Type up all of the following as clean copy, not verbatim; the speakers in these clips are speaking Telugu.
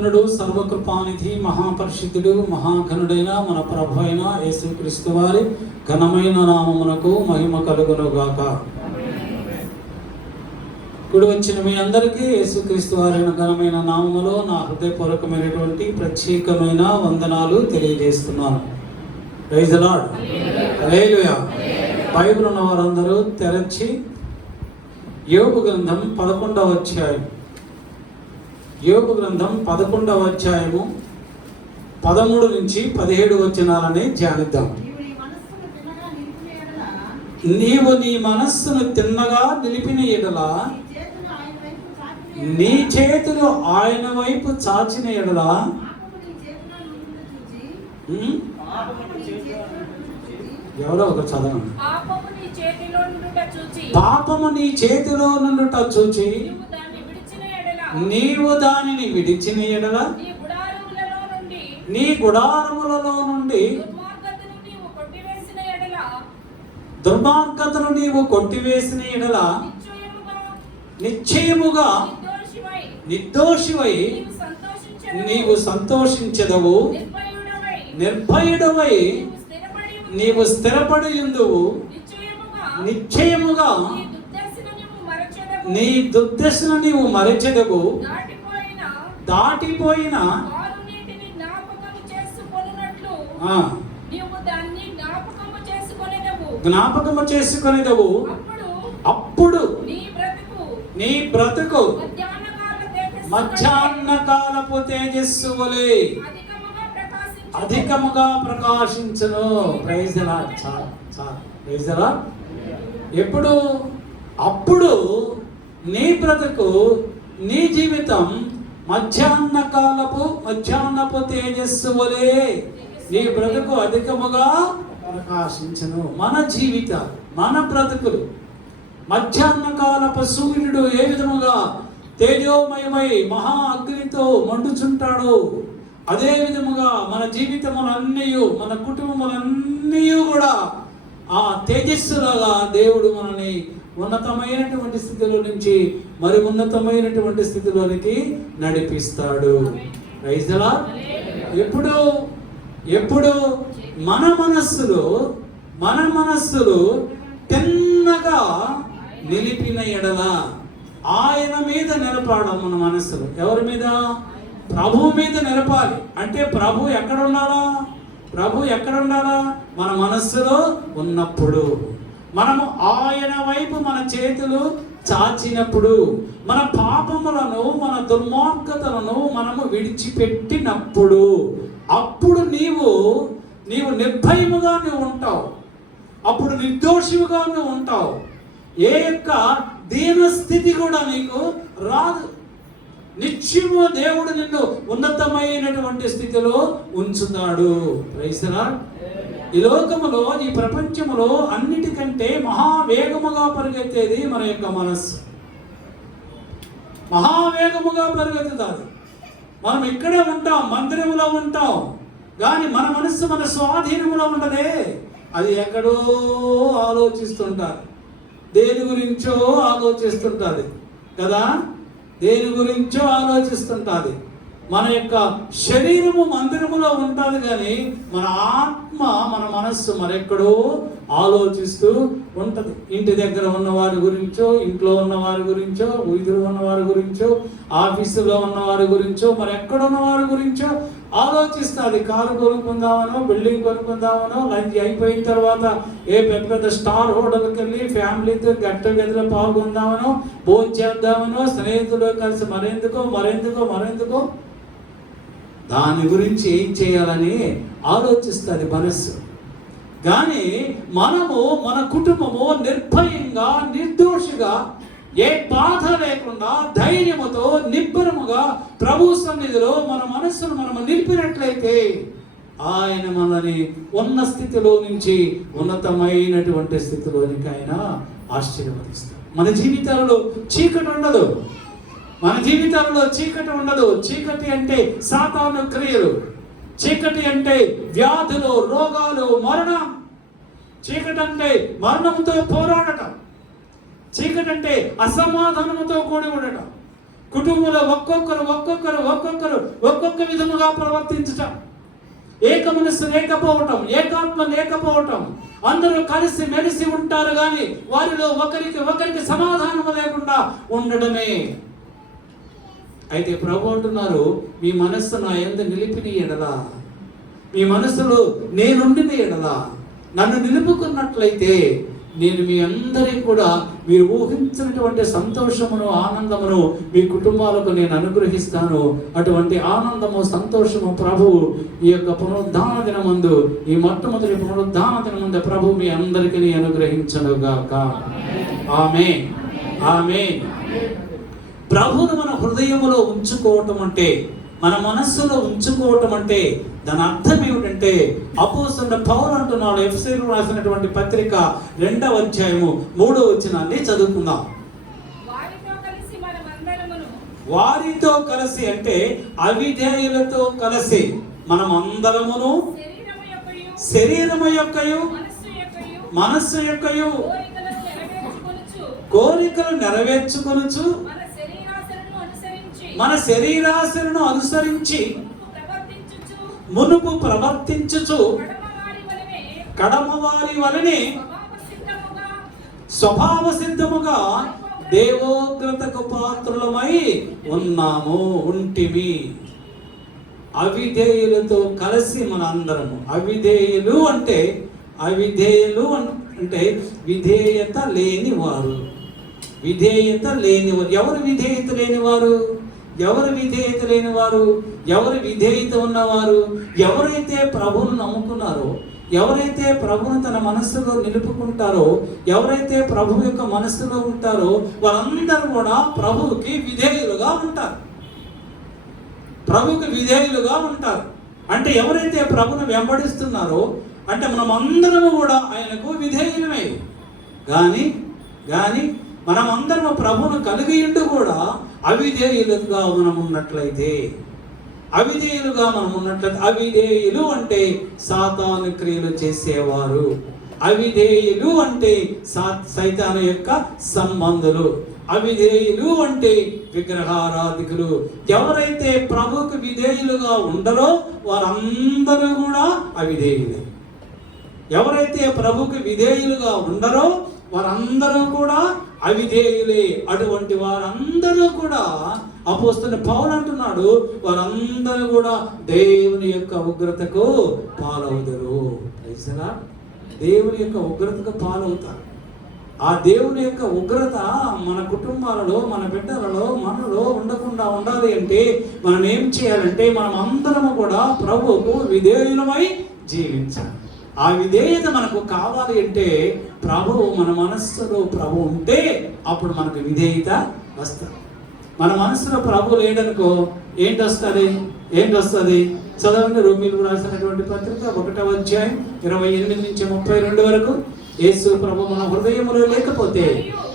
సర్వకృపానిధి మహాపరిశుద్ధుడు మహాఘనుడైన మన ప్రభు అయిన యేసుక్రీస్తు వారి ఘనమైన నామమునకు మహిమ కలుగును గాక. కుడి వచ్చిన మీ అందరికీ యేసుక్రీస్తు వారి ఘనమైన నామములో నా హృదయపూర్వకమైనటువంటి ప్రత్యేకమైన వందనాలు తెలియజేస్తున్నాను. Praise the Lord. Hallelujah. Bible ఉన్న వారందరూ తెరచి యోబు గ్రంథం 11వ అధ్యాయం, యోబు గ్రంథం 11వ అధ్యాయము 13 నుంచి 17 వచనాలని ధ్యానిద్దాం. నీవు నీ మనస్సును తిన్నగా నిలిపిన ఎడల, నీ చేతులు ఆయన వైపు చాచిన ఎడల, ఎవరో ఒక చదవండి. పాపము నీ చేతిలో నుండుట చూచి నీవు దానిని విడిచిన ఎడల, నీ గుడారములలో నుండి దుర్మార్గతను నీవు కొట్టివేసిన ఎడల, నిశ్చయముగా నిర్దోషివై నీవు సంతోషించెదవు, నిర్భయుడవై నీవు స్థిరపడి ఉందువు. నిశ్చయముగా నీ దుర్దశను నీవు మరచెదవు. దాటిపోయిన జ్ఞాపకము చేసుకొనిదవు. అప్పుడు నీ బ్రతుకు మధ్యాహ్న కాలపు తేజస్సు వలె అధికముగా ప్రకాశించును. Praise the Lord. Praise the Lord. ఎప్పుడు? అప్పుడు నీ బ్రతుకు, నీ జీవితం మధ్యాహ్నపు తేజస్సు వలె నీ బ్రతుకు అధికముగా ప్రకాశించును. మన జీవితాలు, మన బ్రతుకులు మధ్యాహ్నకాలపు సూర్యుడు ఏ విధముగా తేజోమయమై మహా అగ్నితో మండుచుంటాడో, అదే విధముగా మన జీవితములన్నీ, మన కుటుంబములన్నీ కూడా ఆ తేజస్సులాగా దేవుడు మనల్ని ఉన్నతమైనటువంటి స్థితిలో నుంచి మరి ఉన్నతమైనటువంటి స్థితిలోనికి నడిపిస్తాడు. Praise the Lord. ఎప్పుడు మన మనస్సులు తిన్నగా నిలిపిన ఎడల, ఆయన మీద నిలపాడం. మన మనస్సులు ఎవరి మీద? ప్రభు మీద నిలపాలి. అంటే ప్రభు ఎక్కడ ఉండాలా? మన మనస్సులో ఉన్నప్పుడు, మనము ఆయన వైపు మన చేతులు చాచినప్పుడు, మన పాపములను, మన దుర్మార్గతలను మనము విడిచిపెట్టినప్పుడు, అప్పుడు నీవు నిర్భయముగా నువ్వు ఉంటావు. అప్పుడు నిర్దోషిగా నువ్వు ఉంటావు. ఏ యొక్క దీనస్థితి కూడా నీకు రాదు. నిత్యము దేవుడు నిన్ను ఉన్నతమైనటువంటి స్థితిలో ఉంచుతాడు. Praise the Lord. ఈ లోకములో, ఈ ప్రపంచములో అన్నిటికంటే మహావేగముగా పరిగెత్తేది మన యొక్క మనస్సు. మహావేగముగా పరిగెత్తుతుంది. మనం ఇక్కడే ఉంటాం, మందిరంలో ఉంటాం, కానీ మన మనస్సు మన స్వాధీనంలో ఉండదే. అది ఎక్కడో ఆలోచిస్తుంటారు, దేని గురించో ఆలోచిస్తుంటుంది కదా, దేని గురించో ఆలోచిస్తుంటుంది. మన యొక్క శరీరము మందిరములో ఉంటుంది, కానీ మన ఆత్మ, మన మనస్సు మరెక్కడో ఆలోచిస్తూ ఉంటుంది. ఇంటి దగ్గర ఉన్న వారి గురించో, ఇంట్లో ఉన్న వారి గురించో, వీధిలో ఉన్న వారి గురించో, ఆఫీసులో ఉన్న వారి గురించో, మరెక్కడ ఉన్న వారి గురించో ఆలోచిస్తుంది. కారు కొనుక్కుందామనో, బిల్డింగ్ కొనుక్కుందామనో, లంచ్ అయిపోయిన తర్వాత ఏ పెద్ద స్టార్ హోటల్కి వెళ్ళి ఫ్యామిలీతో గట్ట గదిలో పాల్గొందామనో, భోజనం చేద్దామనో, స్నేహితులు కలిసి మరెందుకో దాని గురించి ఏం చేయాలని ఆలోచిస్తుంది మనస్సు. కానీ మనము, మన కుటుంబము నిర్భయంగా, నిర్దోషిగా, ఏ బాధ లేకుండా ధైర్యముతో నిబ్బరముగా ప్రభు సన్నిధిలో మన మనస్సును మనము నిలిపినట్లయితే ఆయన మనల్ని ఉన్న స్థితిలో నుంచి ఉన్నతమైనటువంటి స్థితిలోనికి ఆయన ఆశీర్వదిస్తాడు. మన జీవితాలలో చీకటి ఉండదు. చీకటి అంటే సాతాను క్రియలు, చీకటి అంటే వ్యాధులు, రోగాలు, మరణం. చీకటి అంటే మరణంతో పోరాడటం. చీకటి అంటే అసమాధానంతో కూడి ఉండటం. కుటుంబంలో ఒక్కొక్కరు ఒక్కొక్క విధముగా ప్రవర్తించటం, ఏక మనస్సు లేకపోవటం, ఏకాత్మ లేకపోవటం, అందరూ కలిసి మెలిసి ఉంటారు కానీ వారిలో ఒకరికి సమాధానం లేకుండా ఉండడమే. అయితే ప్రభు అంటున్నారు, మీ మనస్సు నా యందు నిలిపిన ఎడలా, మీ మనస్సులో నేనుండిన ఎడలా, నన్ను నిలుపుకున్నట్లయితే నేను మీ అందరికీ కూడా మీరు ఊహించినటువంటి సంతోషమును ఆనందమును మీ కుటుంబాలకు నేను అనుగ్రహిస్తాను. అటువంటి ఆనందము సంతోషము ప్రభువు ఈ యొక్క పునరుద్ధాన దినమందు, ఈ మొట్టమొదటి పునరుద్ధాన దినమందు ప్రభు మీ అందరికీ అనుగ్రహించనుగాక. ఆమేన్, ఆమేన్. ప్రభువును మన హృదయములో ఉంచుకోవటం అంటే, మన మనస్సులో ఉంచుకోవటం అంటే దాని అర్థం ఏమిటంటే, అపోస్తలుడైన పౌలు అంటున్నాడు, ఎఫెసీయులకు రాసినటువంటి పత్రిక 2వ అధ్యాయము 3వ వచనాన్ని చదువుకుందాం. వారితో కలిసి అంటే అవిధేయులతో కలిసి మనం అందరమును శరీరము యొక్కయు మనస్సు యొక్కయు కోరికలు నెరవేర్చుకొనుచు మన శరీరాశలను అనుసరించి మునుపు ప్రవర్తించుచు కడమవారి వలనే స్వభావ సిద్ధముగా దేవోగ్రతకు పాత్రులమై ఉంటిమి. అవిధేయులతో కలిసి మన అందరము, అవిధేయులు అంటే విధేయత లేనివారు. విధేయత లేనివారు ఎవరు? విధేయత లేనివారు. ఎవరు విధేయత లేనివారు? ఎవరు విధేయత ఉన్నవారు? ఎవరైతే ప్రభువును నమ్ముకున్నారో, ఎవరైతే ప్రభువును తన మనస్సులో నిలుపుకుంటారో, ఎవరైతే ప్రభు యొక్క మనస్సులో ఉంటారో వారందరూ కూడా ప్రభువుకి విధేయులుగా ఉంటారు. ప్రభువుకి విధేయులుగా ఉంటారు అంటే ఎవరైతే ప్రభువును వెంబడిస్తున్నారో అంటే మనం అందరము కూడా ఆయనకు విధేయులమే. కానీ మనమందరము ప్రభువును కలిగి ఉండి కూడా అవిధేయులుగా మనం ఉన్నట్లయితే, అవిధేయులు అంటే సాతాను క్రియలు చేసేవారు. అవిధేయులు అంటే సైతాను యొక్క సంబంధులు. అవిధేయులు అంటే విగ్రహారాధికులు. ఎవరైతే ప్రభువుకు విధేయులుగా ఉండరో వారందరూ కూడా అవిధేయులే. ఎవరైతే ప్రభువుకు విధేయులుగా ఉండరో వారందరూ కూడా అవిధేయులే. అటువంటి వారందరూ కూడా అపోస్తలుడైన పౌలు అంటున్నాడు, వారందరూ కూడా దేవుని యొక్క ఉగ్రతకు పాలవుతారు. దేవుని యొక్క ఉగ్రతకు పాలవుతారు. ఆ దేవుని యొక్క ఉగ్రత మన కుటుంబాలలో, మన బిడ్డలలో, మనలో ఉండకుండా ఉండాలి అంటే మనం ఏం చేయాలంటే మనం అందరము కూడా ప్రభువుకు విధేయులమై జీవించాలి. ఆ విధేయత మనకు కావాలి అంటే ప్రభువు మన మనస్సులో ప్రభు ఉంటే అప్పుడు మనకు విధేయత వస్తుంది. మన మనస్సులో ప్రభు లేడనుకో ఏంటి వస్తుంది? చదవండి, రోమీయులకు రాసినటువంటి పత్రిక 1వ అధ్యాయం 28 నుంచి 32 వరకు. యేసు ప్రభు మన హృదయములో లేకపోతే,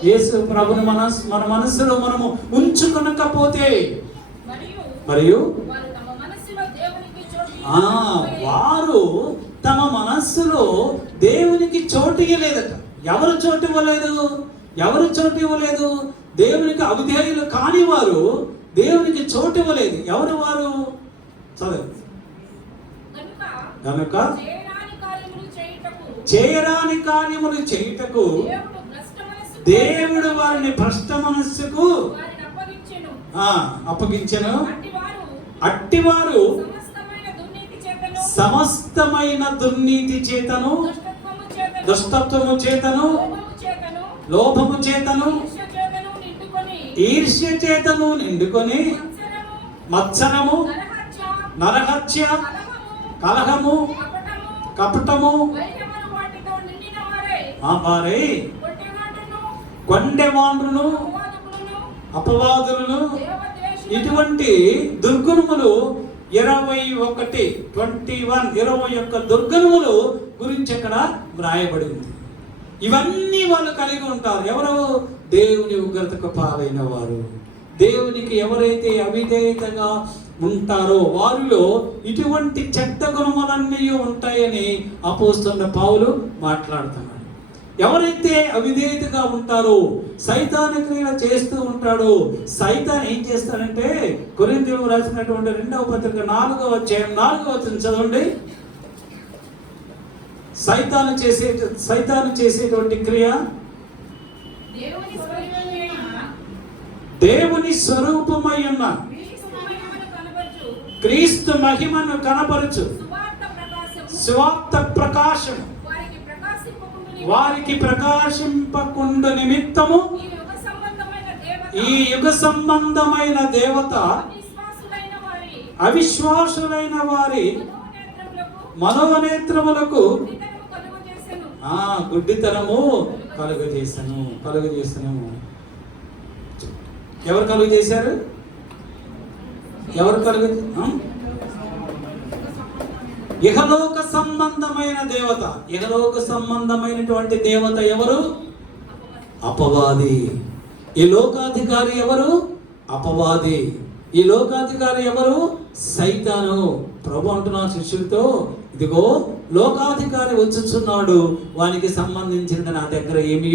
యేసు ప్రభును మన మనస్సులో మనము ఉంచుకొనకపోతే, మరియు వారు తమ మనస్సులో దేవునికి చోటు ఇవ్వలేదట. ఎవరు చోటు ఇవ్వలేదు? దేవునికి అవిధేయులు కాని వారు దేవునికి చోటు ఇవ్వలేదు. ఎవరు వారు? చదువు. కనుక చేయరాని కార్యములు చేయుటకు దేవుడు వారిని భ్రష్ట మనస్సుకు అప్పగించెను. అట్టివారు సమస్తమైన దుర్నీతి చేతను, దుష్టత్వము చేతను, లోభము చేతను, ఈర్ష్య చేతను నిండుకొని మత్సరము, నరహత్య, కలహము, కపటము వారై కొండెవాండ్రును, అపవాదులను, ఇటువంటి దుర్గుణములు 21 దుర్గుణములు గురించి అక్కడ వ్రాయబడింది. ఇవన్నీ వాళ్ళు కలిగి ఉంటారు. ఎవరు? దేవుని ఉగ్రతకు పాలైన వారు. దేవునికి ఎవరైతే అవిధేయతగా ఉంటారో వారిలో ఇటువంటి చెడ్డ గుణములన్నీ ఉంటాయని అపోస్తలుడైన పౌలు మాట్లాడుతున్నాడు. ఎవరైతే అవిధేయతగా ఉంటారో, సైతాను క్రియలు చేస్తూ ఉంటాడో, సైతాన్ ఏం చేస్తాడంటే, కొరింథీయులకు రాసినటువంటి 2వ పత్రిక 4వ అధ్యాయం 4వ వచనం చదవండి. సైతాను చేసేటువంటి క్రియ దేవుని స్వరూపమై ఉన్న క్రీస్తు మహిమను కనపరచు సువార్త ప్రకాశం వారికి ప్రకాశింపకుండు నిమిత్తము ఈ యుగ సంబంధమైన దేవత అవిశ్వాసులైన వారి మనోనేత్రములకు గుడ్డితనము కలుగజేసను. ఎవరు కలుగు చేశారు? ఇహలోక సంబంధమైన దేవత. ఇహలోక సంబంధమైనటువంటి దేవత ఎవరు? అపవాది. ఈ లోకాధికారి ఎవరు? అపవాది. ఈ లోకాధికారి ఎవరు? సైతాను. ప్రభు అంటున్న శిష్యులతో, ఇదిగో లోకాధికారి వచ్చుచున్నాడు, వానికి సంబంధించిన నా దగ్గర ఏమీ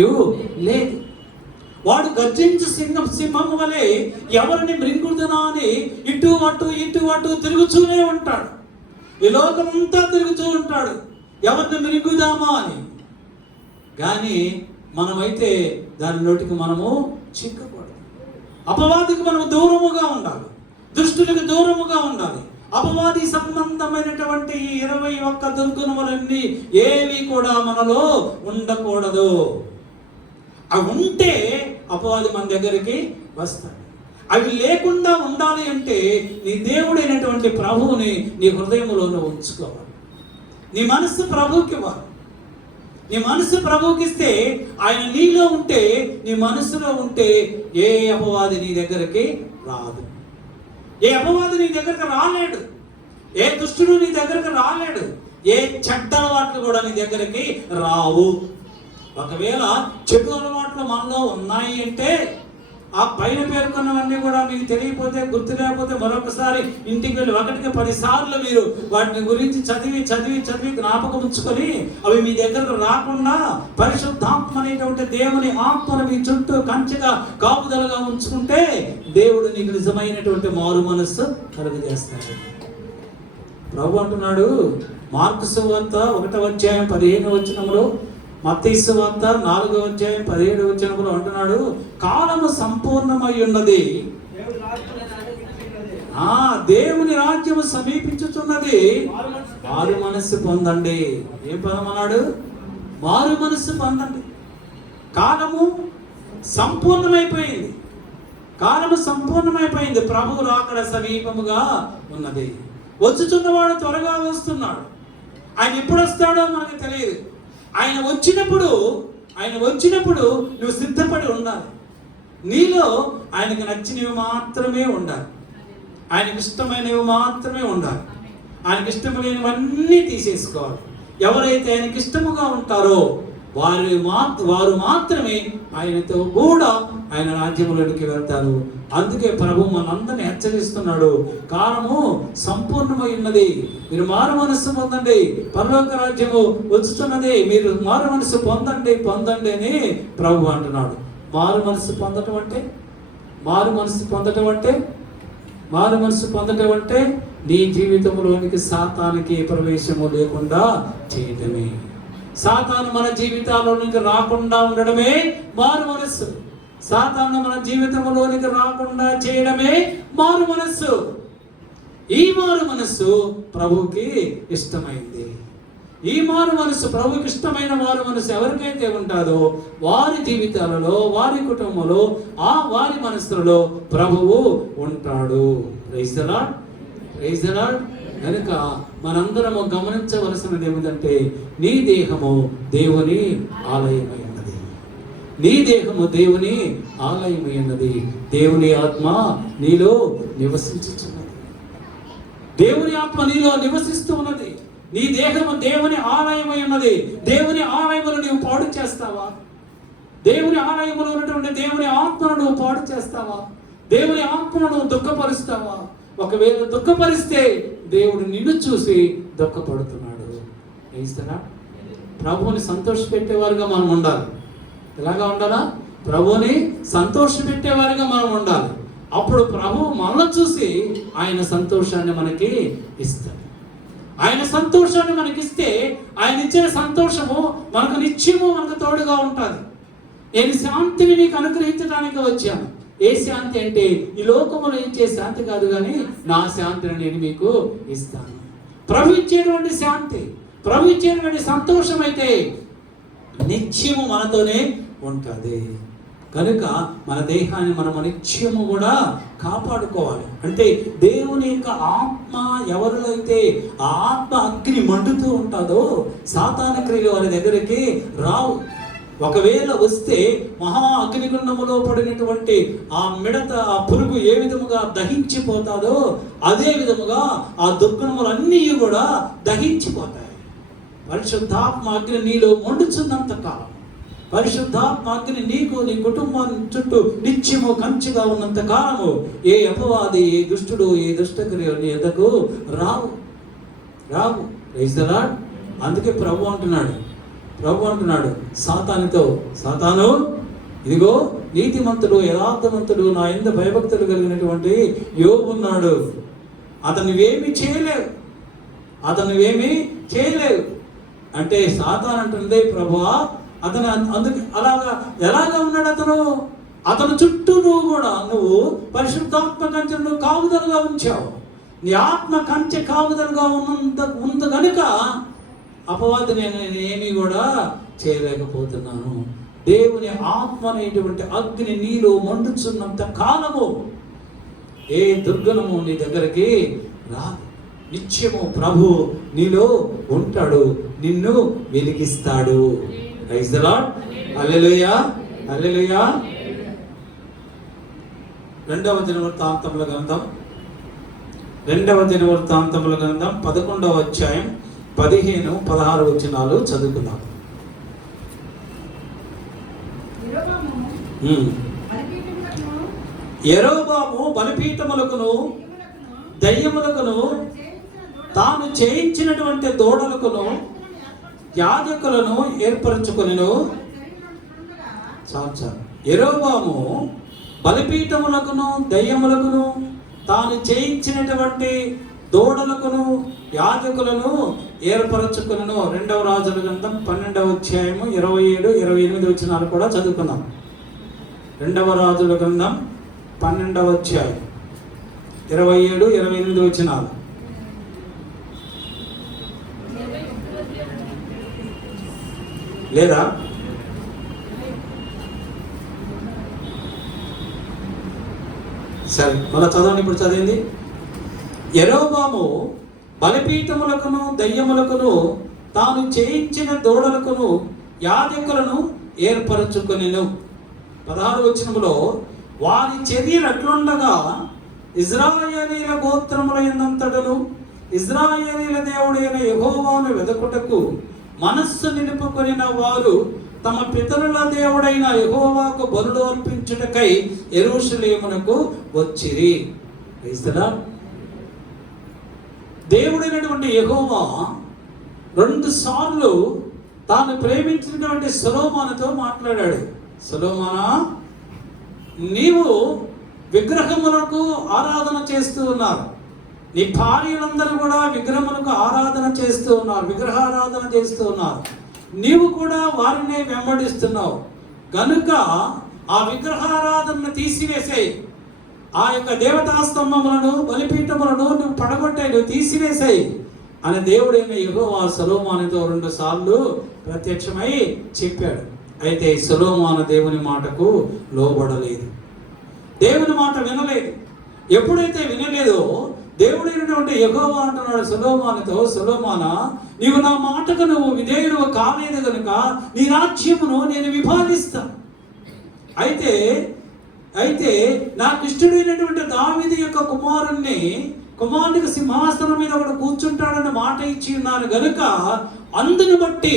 లేదు. వాడు గర్జించు సింహం వలె ఎవరిని మృంగుదునా అని ఇటు అటు తిరుగుతూనే ఉంటాడు. ఈ లోకమంతా తిరుగుతూ ఉంటాడు, ఎవరిని మృంగుదామా అని. కానీ మనమైతే దాని నోటికి మనము చిక్కకూడదు. అపవాదికి మనము దూరముగా ఉండాలి, దుష్టులకు దూరముగా ఉండాలి. అపవాది సంబంధమైనటువంటి 21 దుర్గుణములన్నీ ఏవి కూడా మనలో ఉండకూడదు. అవి ఉంటే అపవాది మన దగ్గరికి వస్తాడు. అవి లేకుండా ఉండాలి అంటే నీ దేవుడైనటువంటి ప్రభువుని నీ హృదయంలోనే ఉంచుకోవాలి. నీ మనసు ప్రభువుకి ఇవ్వాలి. నీ మనసు ప్రభువుకి ఇస్తే, ఆయన నీలో ఉంటే, నీ మనసులో ఉంటే ఏ అపవాది నీ దగ్గరికి రాదు. ఏ అపవాది నీ దగ్గరకు రాలేడు. ఏ దుష్టుడు నీ దగ్గరకు రాలేడు. ఏ చెడ్డ అలవాట్లు కూడా నీ దగ్గరికి రావు. ఒకవేళ చెడు అలవాట్లు మనలో ఉన్నాయి అంటే, ఆ పైన పేర్కొన్నవన్నీ కూడా మీకు తెలియకపోతే, గుర్తు లేకపోతే మరొకసారి ఇంటికి వెళ్ళి 1కి 10 సార్లు మీరు వాటిని గురించి చదివి జ్ఞాపకం ఉంచుకొని, అవి మీ దగ్గరకు రాకుండా పరిశుద్ధాత్మ అనేటువంటి దేవుని ఆత్మను మీ చుట్టూ కంచెగా కాపుదలగా ఉంచుకుంటే, దేవుడు నీకు నిజమైనటువంటి మారు మనస్సు కలుగజేస్తాడు. ప్రభు అంటున్నాడు మార్కు సువార్త 1వ అధ్యాయం 15వ వచనంలో, మత్తయి సువార్త 4వ అధ్యాయం 17వ వచనంలో అంటున్నాడు, కాలము సంపూర్ణమై ఉన్నది, దేవుని రాజ్యము సమీపించుచున్నది, మారు మనస్సు పొందండి. ఏం పదమన్నాడు? మారు మనస్సు పొందండి. కాలము సంపూర్ణమైపోయింది. ప్రభువు రాకడ సమీపముగా ఉన్నది. వచ్చుచున్నవాడు త్వరగా వస్తున్నాడు. ఆయన ఎప్పుడు వస్తాడో మనకు తెలియదు. ఆయన వచ్చినప్పుడు నువ్వు సిద్ధపడి ఉండాలి. నీలో ఆయనకు నచ్చినవి మాత్రమే ఉండాలి. ఆయనకు ఇష్టమైనవి మాత్రమే ఉండాలి. ఆయనకి ఇష్టం లేనివన్నీ తీసేసుకోవాలి. ఎవరైతే ఆయనకి ఇష్టముగా ఉంటారో వారు మాత్రమే ఆయనతో కూడా ఆయన రాజ్యములోనికి వెళ్తారు. అందుకే ప్రభు మనందరినీ హెచ్చరిస్తున్నాడు, కాలము సంపూర్ణమై ఉన్నది, మీరు మారు మనస్సు పొందండి, పరలోక రాజ్యము వచ్చుతున్నది, మీరు మారు మనస్సు పొందండి అని ప్రభు అంటున్నాడు. మారు మనస్సు పొందటం అంటే నీ జీవితంలోనికి సాతానికి ప్రవేశము లేకుండా చేయటమే. సాతాను మన జీవితాల్లోనికి రాకుండా ఉండడమే మారు మనస్సు. సాతాను మన జీవితంలోనికి రాకుండా చేయడమే మారు మనస్సు. ఈ మారు మనస్సు ప్రభువుకి ఇష్టమైంది. ఈ మారు మనస్సు ప్రభువుకి ఇష్టమైన మారు మనస్సు ఎవరికైతే ఉంటుందో వారి జీవితాలలో, వారి కుటుంబంలో, వారి మనస్సులలో ప్రభువు ఉంటాడు. Praise the Lord. కనుక మనందరము గమనించవలసినది ఏమిటంటే, నీ దేహము దేవుని ఆలయమై ఉన్నది. దేవుని ఆత్మ నీలో నివసించుచున్నది. దేవుని ఆత్మ నీలో నివసిస్తూ ఉన్నది. నీ దేహము దేవుని ఆలయమై ఉన్నది. దేవుని ఆలయమును నీవు పాడు చేస్తావా? దేవుని ఆలయములో ఉన్నటువంటి దేవుని ఆత్మను నువ్వు పాడు చేస్తావా? దేవుని ఆత్మను నువ్వు దుఃఖపరుస్తావా? ఒకవేళ దుఃఖపరిస్తే దేవుడు నిన్ను చూసి దుఃఖపడుతున్నాడు. ప్రభువుని సంతోషపెట్టేవారుగా మనం ఉండాలి. ఎలాగా ఉండాలా? ప్రభువుని సంతోషపెట్టేవారుగా మనం ఉండాలి. అప్పుడు ప్రభువు మనల్ని చూసి ఆయన సంతోషాన్ని మనకి ఇస్తాడు. ఆయన సంతోషాన్ని మనకిస్తే ఆయన ఇచ్చే సంతోషము మనకు నిత్యము మనకు తోడుగా ఉంటుంది. నేను శాంతిని మీకు అనుగ్రహించడానికి వచ్చాను. ఏ శాంతి అంటే ఈ లోకములో ఇచ్చే శాంతి కాదు, కానీ నా శాంతిని నేను మీకు ఇస్తాను. ప్రభు ఇచ్చేటువంటి శాంతి, ప్రభు ఇచ్చేటువంటి సంతోషం అయితే నిత్యము మనతోనే ఉంటుంది. కనుక మన దేహాన్ని మనం నిత్యము కూడా కాపాడుకోవాలి. అంటే దేవుని యొక్క ఆత్మ ఎవరిలో అయితే ఆ ఆత్మ అగ్ని మండుతూ ఉంటుందో సాతాను క్రియలు వారి దగ్గరికి రావు. ఒకవేళ వస్తే మహా అగ్నిగుండములో పడినటువంటి ఆ మిడత, ఆ పురుగు ఏ విధముగా దహించిపోతాదో అదే విధముగా ఆ దుర్గుణములన్నీ కూడా దహించిపోతాయి. పరిశుద్ధాత్మ అగ్ని నీలో మండుచున్నంత కాలం, పరిశుద్ధాత్మ అగ్ని నీకు నీ కుటుంబం చుట్టూ నిత్యము కంచిగా ఉన్నంత కాలము ఏ అపవాది, ఏ దుష్టుడు, ఏ దుష్టక్రియ నీ ఎద్దకు రావు. Praise the lord. అందుకే ప్రభు అంటున్నాడు సాతానుతో, సాతాను ఇదిగో నీతిమంతుడు యథార్థవంతుడు నా యందు భయభక్తులు కలిగినటువంటి యోబు ఉన్నాడు, అతను ఏమి చేయలేవు అంటే సాతాను అంటుంది, ప్రభువా అతను అందుకు ఎలాగా ఉన్నాడు? అతను చుట్టూ నువ్వు పరిశుద్ధాత్మ కంచెను కావుదలుగా ఉంచావు. నీ ఆత్మ కంచె కావుదలుగా ఉంది కనుక అపవాది నేను ఏమీ కూడా చేయలేకపోతున్నాను. దేవుని ఆత్మ అనేటువంటి అగ్ని నీలో మండుచున్నంత కాలము ఏ దుర్గుణము నీ దగ్గరికి రాదు. నిత్యము ప్రభు నీలో ఉంటాడు, నిన్ను వెలిగిస్తాడు. Praise the Lord. Hallelujah, hallelujah. రెండవ దినవృత్తాంతముల గ్రంథం 11వ అధ్యాయం 15, 16 వచనాలు చదువుకుందాం. యెరోబాము బలిపీఠములకును దయ్యములకును తాను చేయించినటువంటి దూడలకును యాజకులను ఏర్పరచుకొనెను. యెరోబాము బలిపీఠములకును దయ్యములకును తాను చేయించినటువంటి దూడలకును యాజకులను ఏర్పరచుకొనెను. 2వ రాజుల గ్రంథం 12వ అధ్యాయము 27, 28 వచనాలు కూడా చదువుకుందాం. 2వ రాజుల గ్రంథం 12వ అధ్యాయం 27, 28 వచనాలు. లేదా సరే మళ్ళీ చదవండి. ఇప్పుడు చదివింది. యెరోబాము బలిపీఠములకును దయ్యములకును తాను చేయించిన దూడలకును యాజకులను ఏర్పరచుకొనెను. 16వ వచనములో వారి చర్యలు అట్లుండగా ఇశ్రాయేలీల గోత్రముల యందంతటను ఇశ్రాయేలీల దేవుడైన యెహోవాను వెదకుటకు మనస్సు నిలుపుకొనిన వారు తమ పితరుల దేవుడైన యెహోవాకు బలులు అర్పించుటకై యెరూషలేమునకు వచ్చిరి. దేవుడైనటువంటి యెహోవా 2 సార్లు తాను ప్రేమించినటువంటి సొలొమోనుతో మాట్లాడాడు. సొలొమోనా, నీవు విగ్రహములకు ఆరాధన చేస్తూ ఉన్నారు, నీ భార్యలందరూ కూడా విగ్రహములకు ఆరాధన చేస్తూ ఉన్నారు, విగ్రహారాధన చేస్తూ ఉన్నారు, నీవు కూడా వారిని వెంబడిస్తున్నావు కనుక ఆ విగ్రహారాధనను తీసివేసేయి, ఆ యొక్క దేవతాస్తంభములను బలిపీఠములను నువ్వు పడగొట్టాయి, నువ్వు తీసివేసాయి అని దేవుడైన యెహోవా సొలొమోనుతో 2 సార్లు ప్రత్యక్షమై చెప్పాడు. అయితే సొలొమోను దేవుని మాటకు లోబడలేదు, దేవుని మాట వినలేదు. ఎప్పుడైతే వినలేదో దేవుడైనటువంటి యెహోవా అంటున్నాడు సొలొమోనుతో, సొలొమోనా, నీవు నా మాటకు నువ్వు విధేయుడు కాలేదు కనుక నీ రాజ్యమును నేను విభాగిస్తాను. అయితే నాకు ఇష్టడైనటువంటి దావీదు యొక్క కుమారునికి సింహాసనం మీద ఒకడు కూర్చుంటాడని మాట ఇచ్చి ఉన్నాను గనుక అందును బట్టి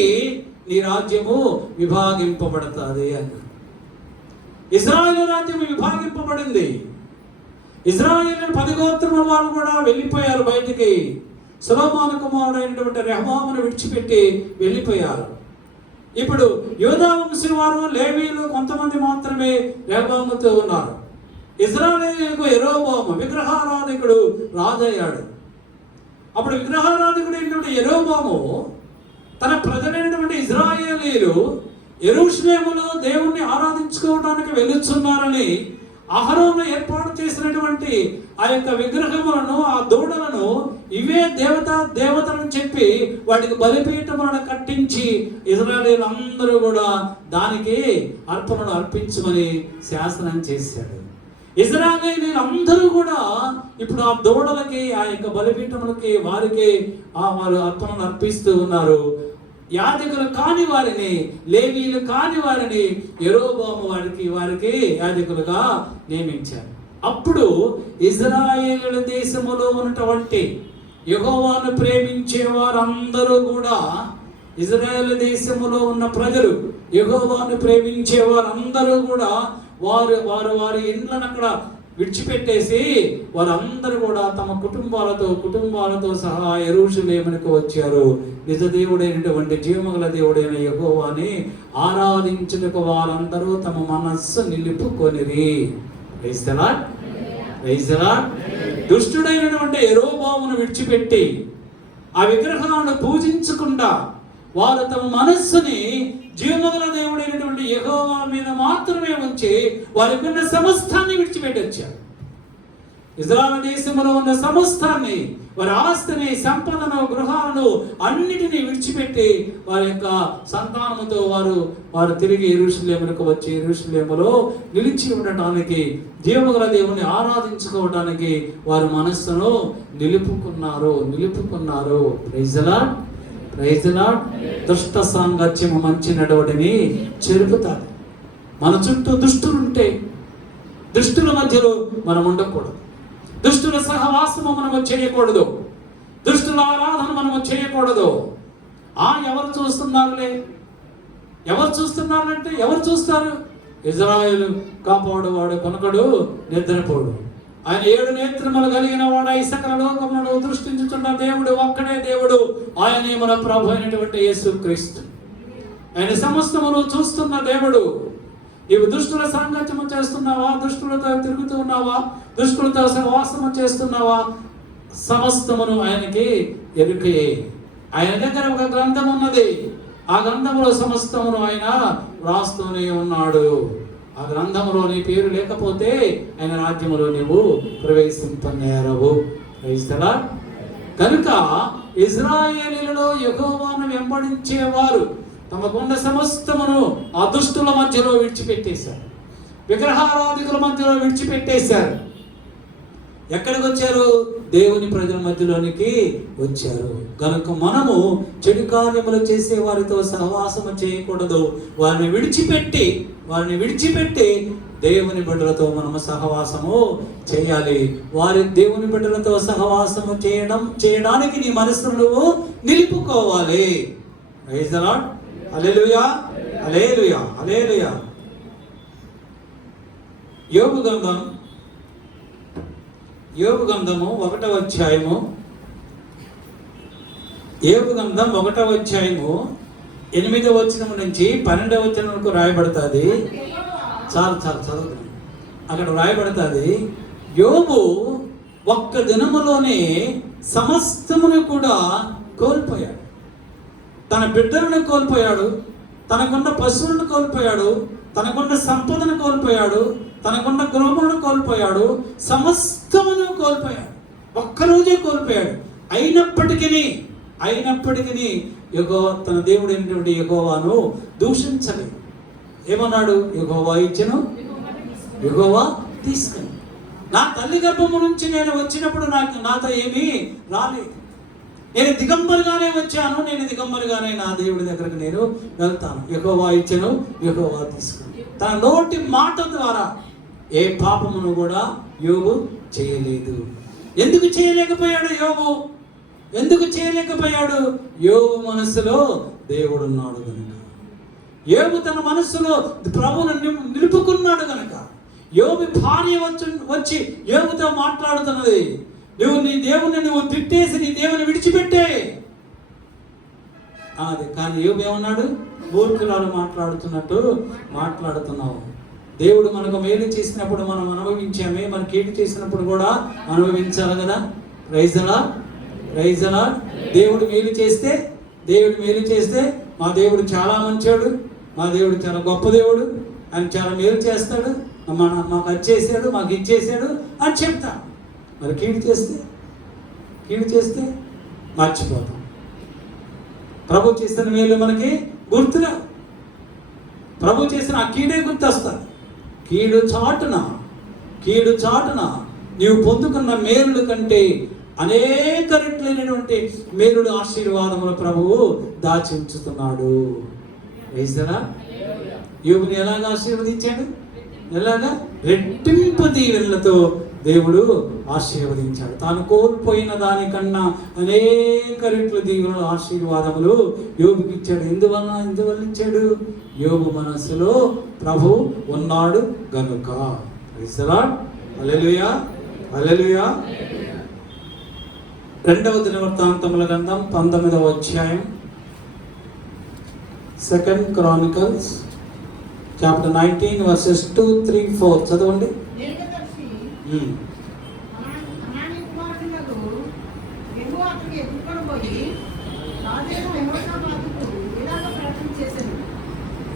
నీ రాజ్యము విభాగింపబడుతుంది అన్నాడు. ఇశ్రాయేలు రాజ్యం విభాగింపబడింది. ఇశ్రాయేలు 10 గోత్రముల వాళ్ళు కూడా వెళ్ళిపోయారు బయటికి. సొలొమోను కుమారుడైనటువంటి రెహబామును విడిచిపెట్టి వెళ్ళిపోయారు. ఇప్పుడు యూదా వంశం వారు, లేవీయులు కొంతమంది మాత్రమే రెహబాముతో ఉన్నారు. ఇశ్రాయేలుకు యెరోబోము విగ్రహారాధికుడు రాజయ్యాడు. అప్పుడు విగ్రహారాధికుడు అయినటువంటి యెరోబోము తన ప్రజలైనటువంటి ఇశ్రాయేలీయులు యెరూషలేములో దేవుణ్ణి ఆరాధించుకోవడానికి వెళ్ళుచున్నారని అహరోను ఏర్పాటు చేసినటువంటి ఆ యొక్క విగ్రహములను, ఆ దూడలను ఇవే దేవతలను చెప్పి వాటికి బలిపీఠములను కట్టించి ఇశ్రాయేలీయులు అందరూ కూడా దానికి అర్పణలు అర్పించమని శాసనం చేశాడు. ఇశ్రాయేలీయులు అందరూ కూడా ఇప్పుడు ఆ దూడలకి, ఆ యొక్క బలిపీఠములకి వారికి వారు అర్పణలు అర్పిస్తూ ఉన్నారు. యాజకులు కాని వారిని, లేవీయులు కాని వారిని యెరోబోము వారికి యాజకులుగా నియమించారు. అప్పుడు ఇశ్రాయేలు దేశములో ఉన్నటువంటి యెహోవాను ప్రేమించే వారందరూ కూడా, ఇశ్రాయేలు దేశములో ఉన్న ప్రజలు యెహోవాను ప్రేమించే వారందరూ కూడా వారి ఇండ్లను అక్కడ విడిచిపెట్టేసి వారందరూ కూడా తమ కుటుంబాలతో సహా యెరూషలేమునకు వచ్చారు. నిజదేవుడైనటువంటి జీవముగల దేవుడైన యెహోవాని ఆరాధించుటకు వారందరూ తమ మనస్సు నిలుపుకొనిరి. Praise the Lord, praise the Lord. దుష్టుడైనటువంటి యెరోబోమును విడిచిపెట్టి ఆ విగ్రహాలను పూజించకుండా వారు తమ మనస్సుని జీవముగల దేవుడైనటువంటి యెహోవా మీద మాత్రమే ఉంచి వారికి ఉన్న సమస్తాన్ని విడిచిపెట్టి వచ్చారు. ఇశ్రాయేలు దేశంలో ఉన్న సమస్తాన్ని, వారి ఆస్తిని, సంపదను, గృహాలను అన్నిటినీ విడిచిపెట్టి వారి యొక్క సంతానముతో వారు తిరిగి యెరూషలేమునకు వచ్చి యెరూషలేములో నిలిచి ఉండటానికి, జీవముగల దేవుని ఆరాధించుకోవడానికి వారి మనస్సును నిలుపుకున్నారు. Praise the Lord, praise the Lord. దుష్ట సాంగత్యము మంచి నడవడిని చెరుపుతారు. మన చుట్టూ దుష్టులుంటే దుష్టుల మధ్యలో మనం ఉండకూడదు. దుష్టుల సహవాసము మనము చేయకూడదు. దుష్టుల ఆరాధన మనము చేయకూడదు. ఎవరు చూస్తున్నారులే, ఎవరు చూస్తున్నారంటే ఎవరు చూస్తారు? ఇశ్రాయేలు కాపాడువాడు కొనకడు, నిద్రపోడు. ఆయన 7 నేత్రములు కలిగిన వాడు, ఈ సకల లోకములను దృష్టించుచున్న దేవుడు ఒక్కడే దేవుడు. ఆయనే మన ప్రభు అయినటువంటి యేసుక్రీస్తు. ఆయన సమస్తమును చూస్తున్న దేవుడు. నీవు దుష్టుల సాంగత్యము చేస్తున్నావా? దుష్టులతో తిరుగుతూ ఉన్నావా? దుష్టులతో సహవాసము చేస్తున్నావా? సమస్తమును ఆయనకి ఎరుకయే. ఆయన దగ్గర ఒక గ్రంథం ఉన్నది. ఆ గ్రంథములో సమస్తమును ఆయన రాస్తూనే ఉన్నాడు. ఆ గ్రంథంలో నీ పేరు లేకపోతే ఆయన రాజ్యములో నీవు ప్రవేశింపనేరవు. Praise the Lord. కనుక ఇశ్రాయేలీయులలో యెహోవాను వెంబడించేవారు తమకున్న సమస్తమును ఆ దుష్టుల మధ్యలో విడిచిపెట్టేశారు. విగ్రహారాధికుల మధ్యలో విడిచిపెట్టేశారు. ఎక్కడికి వచ్చారు? దేవుని ప్రజల మధ్యలోనికి వచ్చారు. కనుక మనము చెడు కార్యములు చేసే వారితో సహవాసము చేయకూడదు. వారిని విడిచిపెట్టి దేవుని బిడ్డలతో మనము సహవాసము చేయాలి. దేవుని బిడ్డలతో సహవాసము చేయడానికి నీ మనసును నువ్వు నిలుపుకోవాలి. Praise the Lord. Hallelujah, hallelujah, hallelujah. యోబు గ్రంథము 1వ అధ్యాయము, యోబు గ్రంథం 1వ అధ్యాయము 8వ వచనం నుంచి 12వ వచనంకు రాయబడుతుంది. చాలు చదువుతున్నాను. అక్కడ రాయబడుతుంది, యోబు ఒక్క దినములోనే సమస్తమును కూడా కోల్పోయాడు. తన బిడ్డలను కోల్పోయాడు, తనకున్న పశువులను కోల్పోయాడు, తనకున్న సంపదను కోల్పోయాడు, తనకున్న గృహములను కోల్పోయాడు, సమస్తమును కోల్పోయాడు. ఒక్కరోజే కోల్పోయాడు. అయినప్పటికీ తన దేవుడు అయినటువంటి యెహోవాను దూషించలేదు. ఏమన్నాడు? యెహోవా ఇచ్చెను, యెహోవా తీసుకుని. నా తల్లి గర్భము నుంచి నేను వచ్చినప్పుడు నాతో ఏమీ రాలేదు. నేను దిగంబరిగానే వచ్చాను. నేను దిగంబరిగానే నా దేవుడి దగ్గరకు నేను వెళ్తాను. యెహోవా ఇచ్చెను, యెహోవా తీసుకుని. తన నోటి మాట ద్వారా ఏ పాపమును కూడా యోబు చేయలేదు. ఎందుకు చేయలేకపోయాడు యోబు? యోబు మనసులో దేవుడు ఉన్నాడు కనుక. యోబు తన మనస్సులో ప్రభువును నిలుపుకున్నాడు కనుక. యోబు భార్య వచ్చి యోబుతో మాట్లాడుతున్నది, నువ్వు నీ దేవుని తిట్టేసి నీ దేవుని విడిచిపెట్టే అన్నది. కానీ యోబు ఏమన్నాడు? మూర్ఖురాలు మాట్లాడుతున్నట్టు మాట్లాడుతున్నావు. దేవుడు మనకు మేలు చేసినప్పుడు మనం అనుభవించామే, మన కీడు చేసినప్పుడు కూడా అనుభవించాలి కదా. ప్రైజ్ అలా దేవుడు మేలు చేస్తే మా దేవుడు చాలా మంచోడు, మా దేవుడు చాలా గొప్ప దేవుడు, ఆయన చాలా మేలు చేస్తాడు, మాకు అది చేశాడు, మాకు ఇది చేశాడు అని చెప్తా. మరి కీడు చేస్తే మర్చిపోతాం. ప్రభు చేసిన మేలు మనకి గుర్తురా. ప్రభు చేసిన ఆ కీడే గుర్తొస్తుంది. కీడు చాటున నీవు పొందుకున్న మేలుల కంటే అనేక రెట్లైనటువంటి మేలుడు ఆశీర్వాదములు ప్రభువు దాచి ఉంచుతున్నాడు. వేసారా? యోబుని ఎలాగ ఆశీర్వదించాడు? ఎలాగా? రెట్టింపు దీవెనలతో దేవుడు ఆశీర్వదించాడు. తాను కోల్పోయిన దానికన్నా అనేక రెట్లు దీవెనలు ఆశీర్వాదములు యోబుకి ఇచ్చాడు. ఎందువల్ల ఇచ్చాడు? యోబు మనస్సులో ప్రభు ఉన్నాడు గనుక. హల్లెలూయా, హల్లెలూయా. 2వ దినవృత్తాంతముల గ్రంథం 19వ అధ్యాయం, 2 Chronicles chapter 19 verses 2, 3, 4 చదవండి.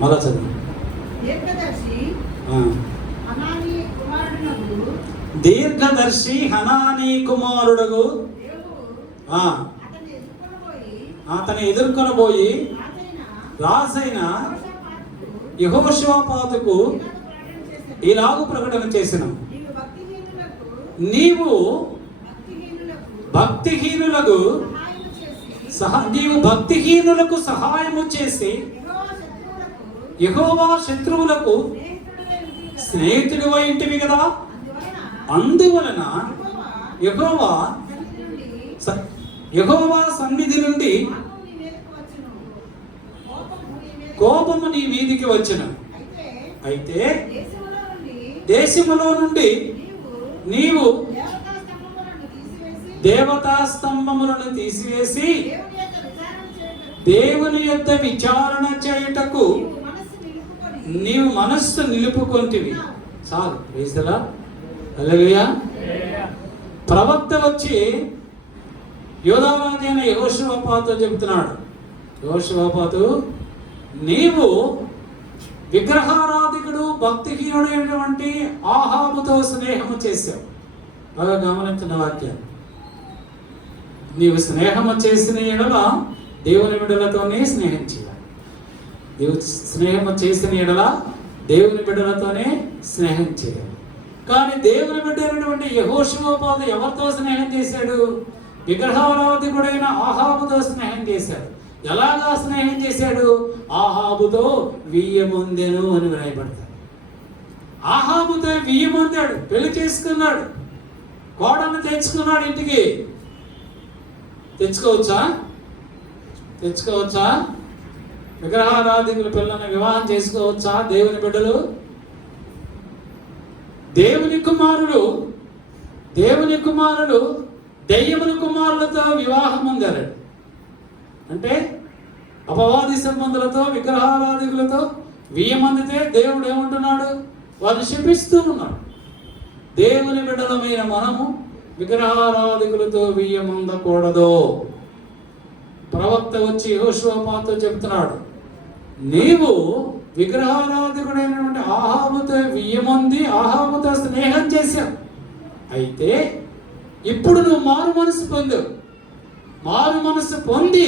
మళ్ళా చదువు. దీర్ఘదర్శి హనానీ కుమారుడగు అతని ఎదుర్కొనబోయి రాజైన యెహోషాపాతుకు ఇలాగు ప్రకటన చేసిన, నీవు భక్తిహీనులకు సహాయము చేసి యెహోవా శత్రువులకు స్నేహితుడు ఇంటివి కదా. అందువలన యెహోవా సన్నిధి నుండి కోపము నీ మీదికి వచ్చును. అయితే దేశములో నుండి నీవు దేవతా స్తంభములను తీసివేసి దేవుని యొద్ద విచారణ చేయుటకు నీవు మనస్సు నిలుపుకొంటివి. చాలు. ప్రైజ్లా. హల్లెలూయా. ప్రవక్త వచ్చి యోధారాజైన యెహోషాపాతుతో చెబుతున్నాడు, యెహోషాపాతు, నీవు విగ్రహారాధికుడు భక్తిహీనుడైనటువంటి ఆహాబుతో స్నేహము చేశావు. బాగా గమనించిన వాక్యం. నీవు స్నేహము చేసిన ఎడల దేవుని బిడ్డలతోనే స్నేహం చేయాలి. స్నేహము చేసిన ఎడల దేవుని బిడ్డలతోనే స్నేహం చేయాలి. కానీ దేవుని బిడ్డైనటువంటి యెహోషాపాతు ఎవరితో స్నేహం చేశాడు? విగ్రహారాధికుడైన ఆహాబుతో స్నేహం చేశాడు. ఎలాగా స్నేహం చేశాడు? ఆహాబుతో వియ్యమొందెను అని వ్రాయబడతాడు. ఆహాబుతో వియ్యమొందాడు, పెళ్లి చేసుకున్నాడు, కోడను తెచ్చుకున్నాడు ఇంటికి. తెచ్చుకోవచ్చా? విగ్రహారాధికుల పిల్లని వివాహం చేసుకోవచ్చా దేవుని బిడ్డలు? దేవుని కుమారులు దెయ్యముల కుమారులతో వివాహం పొందారు. అంటే అపవాది సంబంధులతో విగ్రహారాధికులతో వియ్యమందితే దేవుడు ఏమంటున్నాడు? వారిని శపిస్తూ ఉన్నాడు. దేవుని బిడ్డలమైన మనము విగ్రహారాధికులతో వియ్యమందకూడదు. ప్రవక్త వచ్చి యెహోషాపాతుతో చెప్తున్నాడు, నీవు విగ్రహారాధికుడైనటువంటి ఆహాబుతో వియ్యమంది ఆహాబుతో స్నేహం చేశావు. అయితే ఇప్పుడు నువ్వు మారు మనసు పొంది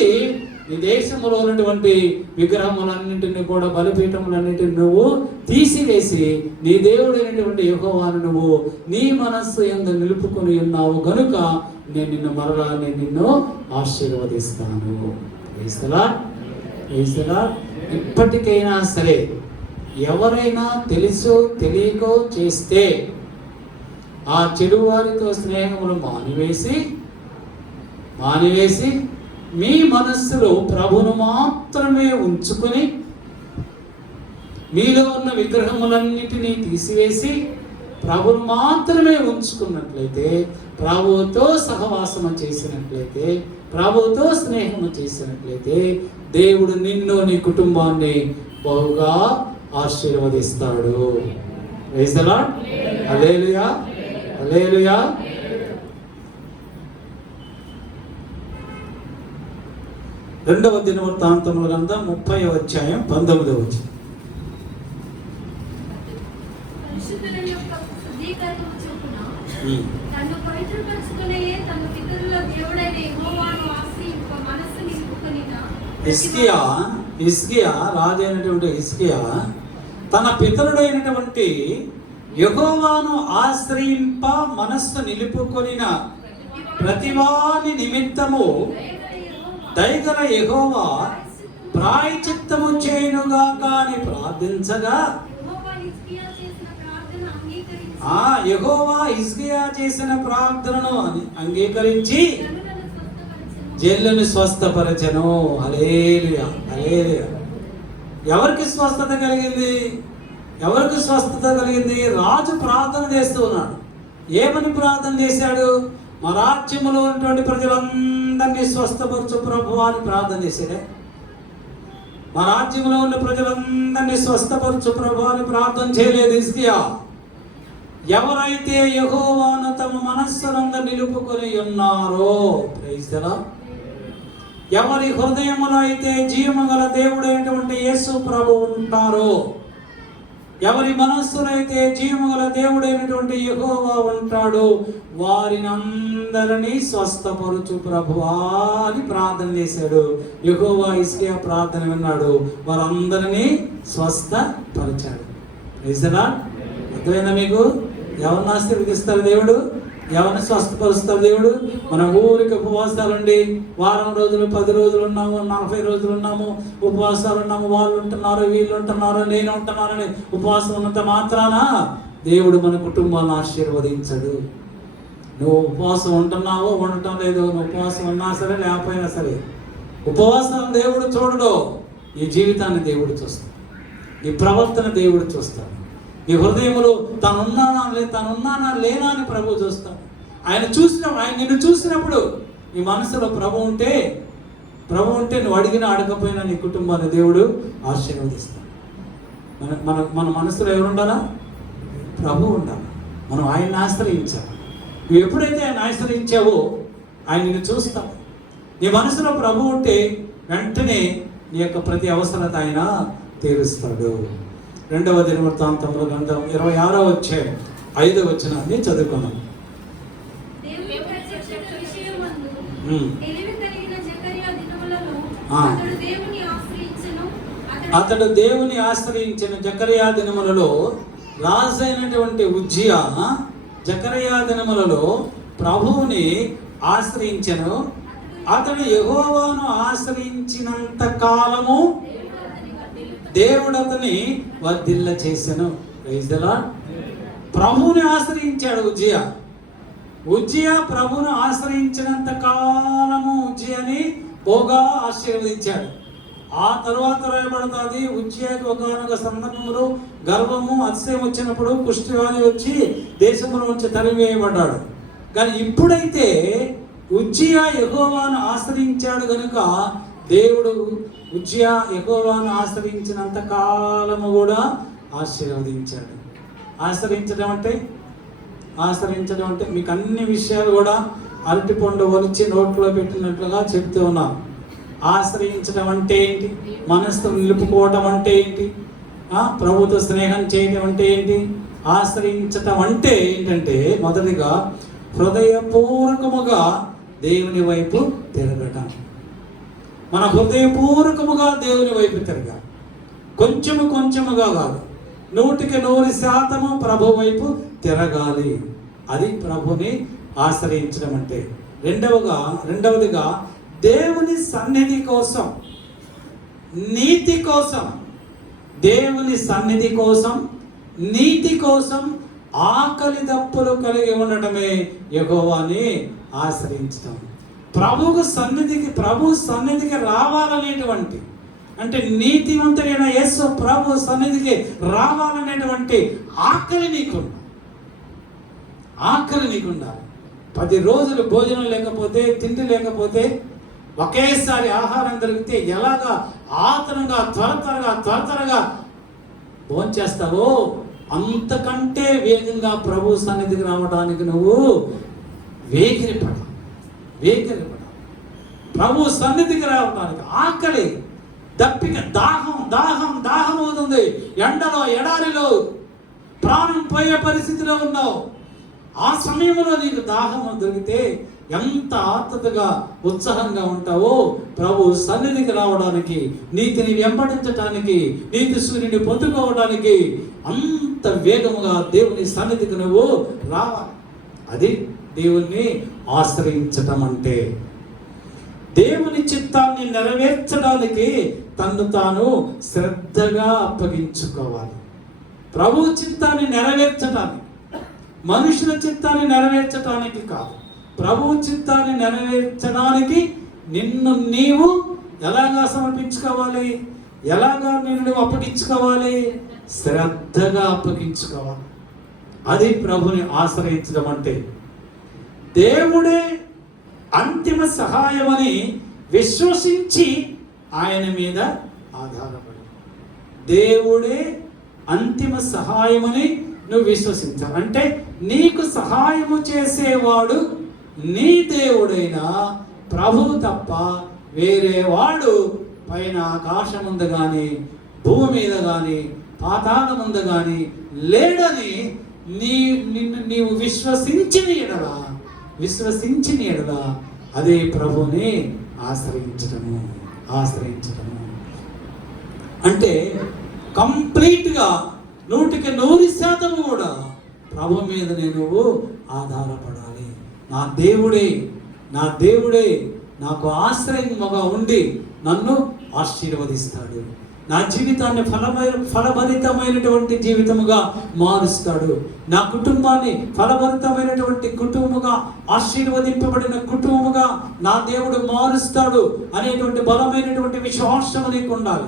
నీ దేశంలో ఉన్నటువంటి విగ్రహములన్నింటినీ కూడా, బలిపీఠములన్నింటినీ నువ్వు తీసివేసి నీ దేవుడైనటువంటి యెహోవాను నువ్వు నీ మనస్సు యందు నిలుపుకొని ఉన్నావు గనుక నేను నిన్ను ఆశీర్వదిస్తాను. ఇప్పటికైనా సరే ఎవరైనా తెలుసో తెలియకో చేస్తే ఆ చెడువారితో స్నేహములు మానివేసి మీ మనస్సులో ప్రభును మాత్రమే ఉంచుకుని మీలో ఉన్న విగ్రహములన్నిటినీ తీసివేసి ప్రభువును మాత్రమే ఉంచుకున్నట్లయితే, ప్రభువుతో సహవాసము చేసినట్లయితే, ప్రభువుతో స్నేహము చేసినట్లయితే దేవుడు నిన్ను, నీ కుటుంబాన్ని బహుగా ఆశీర్వదిస్తాడు. Praise the Lord. Hallelujah, hallelujah. రెండవ దినవృత్తాంతముల గ్రంథం 30వ అధ్యాయం 19వ వచనం. హిజ్కియా రాజు అయినటువంటి హిజ్కియా తన పితరుడైనటువంటి యెహోవాను ఆశ్రయింప మనస్సు నిలుపుకొనిన ప్రతివాని నిమిత్తము దయగల యెహోవా ప్రాయశ్చిత్తము చేయునుగాక అని ప్రార్థించగా, యెహోవా హిజ్కియా చేసిన ప్రార్థనను అంగీకరించి జనులను స్వస్థపరచెను. హల్లెలూయా, హల్లెలూయా. ఎవరికి స్వస్థత కలిగింది? ఎవరికి స్వస్థత కలిగింది? రాజు ప్రార్థన చేస్తూ ఉన్నాడు. ఏమని ప్రార్థన చేశాడు? మా రాజ్యములో ఉన్నటువంటి ప్రజలందరినీ స్వస్థపరచు ప్రభువా అని ప్రార్థన చేశాడే. మా రాజ్యంలో ఉన్న ప్రజలందరినీ స్వస్థపరచు ప్రభువా అని ప్రార్థన చేయలేదు హిజ్కియా. ఎవరైతే యెహోవాను తమ మనస్సునందు నిలుపుకొని ఉన్నారో, ప్రైజ్ ది లార్డ్, ఎవరి హృదయములో అయితే జీవము గల దేవుడైనటువంటి యేసు ప్రభువు ఉంటారో, ఎవరి మనస్సులో అయితే జీవము గల దేవుడైనటువంటి యెహోవా ఉంటాడు, వారిని అందరినీ స్వస్థపరచు ప్రభువా అని ప్రార్థన చేశాడు. యెహోవా హిజ్కియా ప్రార్థన విన్నాడు, వారందరినీ స్వస్థపరిచాడు. Praise the lord. అర్థమైందా మీకు? ఎవరిని ఆశీర్వదిస్తారు దేవుడు? ఎవరిని స్వస్థపరుస్తారు దేవుడు? మన ఊరికి ఉపవాసాలుండి వారం రోజులు, 10 రోజులు ఉన్నాము, 40 రోజులు ఉన్నాము, ఉపవాసాలు ఉన్నాము, వాళ్ళు ఉంటున్నారు, వీళ్ళు ఉంటున్నారు, నేను ఉంటున్నారని ఉపవాసం ఉన్నంత మాత్రాన దేవుడు మన కుటుంబాన్ని ఆశీర్వదించడు. నువ్వు ఉపవాసం ఉంటున్నావో ఉండటం లేదు, నువ్వు ఉపవాసం ఉన్నా సరే లేకపోయినా సరే, ఉపవాసం దేవుడు చూడడు. ఈ జీవితాన్ని దేవుడు చూస్తాడు, ఈ ప్రవర్తన దేవుడు చూస్తాడు, ఈ హృదయంలో తనున్నానా లేనా అని ప్రభు చూస్తాడు. ఆయన నిన్ను చూసినప్పుడు నీ మనసులో ప్రభు ఉంటే నువ్వు అడిగినా అడగపోయినా నీ కుటుంబాన్ని దేవుడు ఆశీర్వదిస్తాడు. మన మనసులో ఎవరు ఉండాలా? ప్రభు ఉండాలి. మనం ఆయన్ని ఆశ్రయించాలి. నువ్వు ఎప్పుడైతే ఆయన ఆశ్రయించావో ఆయన నిన్ను చూస్తావు. నీ మనసులో ప్రభు ఉంటే వెంటనే నీ యొక్క ప్రతి అవసరత ఆయన తీరుస్తాడు. రెండవ దినవృత్తాంతముల గ్రంథం 26వ అధ్యాయం 5వ వచనాన్ని చదువుకున్నాం. అతడు దేవుని ఆశ్రయించిన జకరియా దినములలో రాజైనటువంటి ఉజ్జియా జకరియా దినములలో ప్రభువుని ఆశ్రయించెను. అతడు యెహోవాను ఆశ్రయించినంత కాలము దేవుడు అతని వర్ధిల్ల చేసెను. Praise the Lord. ప్రభువుని ఆశ్రయించాడు ఉజ్జియా ప్రభువును ఆశ్రయించినంత కాలము ఉజ్జియాని బహుగా ఆశీర్వదించాడు. ఆ తర్వాత రాయబడుతుంది, ఉజ్జియాకి ఒకనొక సందర్భంలో గర్వము అతిశయం వచ్చినప్పుడు కుష్ఠవ్యాధి వచ్చి దేశంలో నుంచి తరిమివేయబడ్డాడు. కానీ ఇప్పుడైతే ఉజ్జియా యెహోవాను ఆశ్రయించాడు కనుక దేవుడు ఉజ్జియా యెహోవాను ఆశ్రయించినంత కాలము కూడా ఆశీర్వదించాడు. ఆశ్రయించడం అంటే మీకు అన్ని విషయాలు కూడా అరటిపండు ఒలిచి నోట్లో పెట్టినట్లుగా చెప్తూ ఉన్నాం. ఆశ్రయించడం అంటే ఏంటి? మనస్సును నిలుపుకోవటం అంటే ఏంటి? ప్రభుతో స్నేహం చేయడం అంటే ఏంటి? ఆశ్రయించటం అంటే ఏంటంటే మొదటిగా హృదయపూర్వకముగా దేవుని వైపు తిరగటం. మన హృదయపూర్వకముగా దేవుని వైపు తిరగాలి. కొంచెముగా కాదు, 100% ప్రభు వైపు తిరగాలి. అది ప్రభుని ఆశ్రయించడం అంటే. రెండవదిగా దేవుని సన్నిధి కోసం, నీతి కోసం, దేవుని సన్నిధి కోసం, నీతి కోసం ఆకలి దప్పులు కలిగి ఉండటమే యెహోవాని ఆశ్రయించడం. ప్రభు సన్నిధికి రావాలనేటువంటి, అంటే నీతివంతుడైన యేసు ప్రభు సన్నిధికి రావాలనేటువంటి ఆకలి నీకు, ఆకలి నీకు ఉండాలి. 10 రోజులు భోజనం లేకపోతే, తిండి లేకపోతే, ఒకేసారి ఆహారం దొరికితే ఎలాగా ఆతరంగా త్వరగా భోంచేస్తావో అంతకంటే వేగంగా ప్రభు సన్నిధికి రావడానికి నువ్వు వేగిరపడాలి. ప్రభు సన్నిధికి రావడానికి ఆకలి, దప్పిక, దాహం అవుతుంది. ఎండలో ఎడారిలో ప్రాణం పోయే పరిస్థితిలో ఉన్నావు. ఆ సమయంలో నీకు దాహం దొరికితే ఎంత ఆత్మతగా ఉత్సాహంగా ఉంటావో ప్రభు సన్నిధికి రావడానికి, నీతిని వెంబడించడానికి, నీతి సూర్యుని పొందుకోవడానికి అంత వేగముగా దేవుని సన్నిధికి నువ్వు రావాలి. అది దేవుణ్ణి ఆశ్రయించటం అంటే. దేవుని చిత్తాన్ని నెరవేర్చడానికి తన్ను తాను శ్రద్ధగా అప్పగించుకోవాలి. ప్రభు చిత్తాన్ని నెరవేర్చడానికి, మనుషుల చిత్తాన్ని నెరవేర్చడానికి కాదు, ప్రభు చిత్తాన్ని నెరవేర్చడానికి నిన్ను నీవు ఎలాగా సమర్పించుకోవాలి, ఎలాగా నిన్ను అప్పగించుకోవాలి? శ్రద్ధగా అప్పగించుకోవాలి. అది ప్రభుని ఆశ్రయించడం అంటే. దేవుడే అంతిమ సహాయమని విశ్వసించి ఆయన మీద ఆధారపడి, దేవుడే అంతిమ సహాయమని నువ్వు విశ్వసించావు అంటే నీకు సహాయము చేసేవాడు నీ దేవుడైన ప్రభువు తప్ప వేరే వాడు పైన ఆకాశం ఉంది కానీ, భూమి మీద కానీ, పాతాళం ఉంది కానీ లేడని నీవు విశ్వసించిన ఎడల అదే ప్రభుని ఆశ్రయించడము అంటే కంప్లీట్గా 100% కూడా ప్రభు మీదనే నువ్వు ఆధారపడాలి. నా దేవుడే నాకు ఆశ్రయముగా ఉండి నన్ను ఆశీర్వదిస్తాడు, నా జీవితాన్ని ఫలభరితమైనటువంటి జీవితముగా మారుస్తాడు, నా కుటుంబాన్ని ఫలభరితమైనటువంటి కుటుంబముగా, ఆశీర్వదింపబడిన కుటుంబముగా నా దేవుడు మారుస్తాడు అనేటువంటి బలమైనటువంటి విశ్వాసం నీకు ఉండాలి.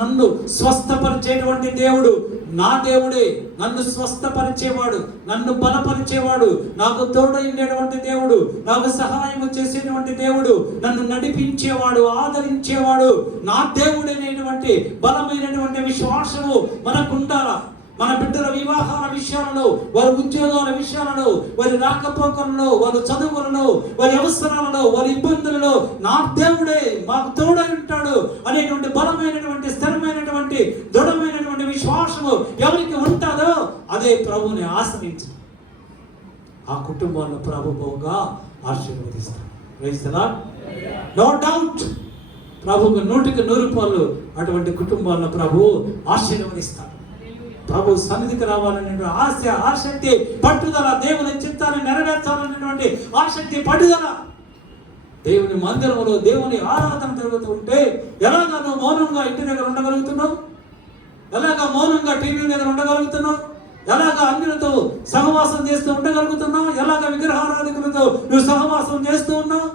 నన్ను స్వస్థపరిచేటువంటి దేవుడు నా దేవుడే, నన్ను స్వస్థపరిచేవాడు, నన్ను బలపరిచేవాడు, నాకు తోడైనటువంటి దేవుడు, నాకు సహాయం చేసేటువంటి దేవుడు, నన్ను నడిపించేవాడు, ఆదరించేవాడు నా దేవుడైనటువంటి బలమైనటువంటి విశ్వాసము మనకు ఉండాలా. మన బిడ్డల వివాహాల విషయాలలో, వారి ఉద్యోగాల విషయాలలో, వారి రాకపోకలలో, వారి చదువులలో, వారి అవసరాలలో, వారి ఇబ్బందులలో నా దేవుడే మాకు తోడై ఉంటాడు అనేటువంటి బలమైనటువంటి, స్థిరమైనటువంటి, దృఢమైనటువంటి విశ్వాసము ఎవరికి ఉంటుందో అదే ప్రభుని ఆశ్రయించు. ఆ కుటుంబాలను ప్రభువుగా ఆశీర్వదిస్తాడు. Praise the Lord. No doubt ప్రభువుకు 100% అటువంటి కుటుంబాలను ప్రభువు ఆశీర్వదిస్తాడు. ప్రభు సన్నిధికి రావాలనే ఆసక్తి, పట్టుదల, దేవుని చిత్తాన్ని నెరవేర్చాలనేటువంటి ఆసక్తి, పట్టుదల. దేవుని మందిరంలో దేవుని ఆరాధన జరుగుతూ ఉంటే ఎలాగా నువ్వు మౌనంగా ఇంటి దగ్గర ఉండగలుగుతున్నావు? ఎలాగా మౌనంగా టీవీ దగ్గర ఉండగలుగుతున్నావు? ఎలాగా అన్యులతో సహవాసం చేస్తూ ఉండగలుగుతున్నావు? ఎలాగా విగ్రహారాధికులతో నువ్వు సహవాసం చేస్తూ ఉన్నావు?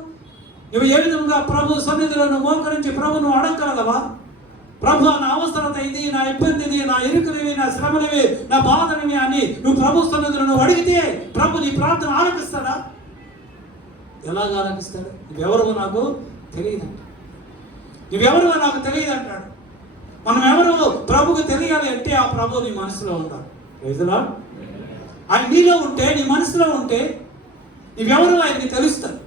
నువ్వు ఏ విధంగా ప్రభు సన్నిధిలో నువ్వు మోకరించి ప్రభును అడగగలవా? ప్రభు నా అవసరత ఇది, నా ఇబ్బంది ఇది, నా ఇరుకునివి, నా శ్రమనివి, నా బాధనివి అని నువ్వు ప్రభు సన్నిధిలో నువ్వు అడిగితే ప్రభు నీ ప్రార్థన ఆలకిస్తాడా? ఎలాగ ఆలకిస్తాడు? నువ్వెవరు నాకు తెలియదు అంటాడు. మనం ఎవరు ప్రభుకు తెలియాలి అంటే ఆ ప్రభు నీ మనసులో ఉండాలి. Praise the Lord. ఆయన నీలో ఉంటే, నీ మనసులో ఉంటే నువ్వెవరు ఆయనకి తెలుస్తాడు.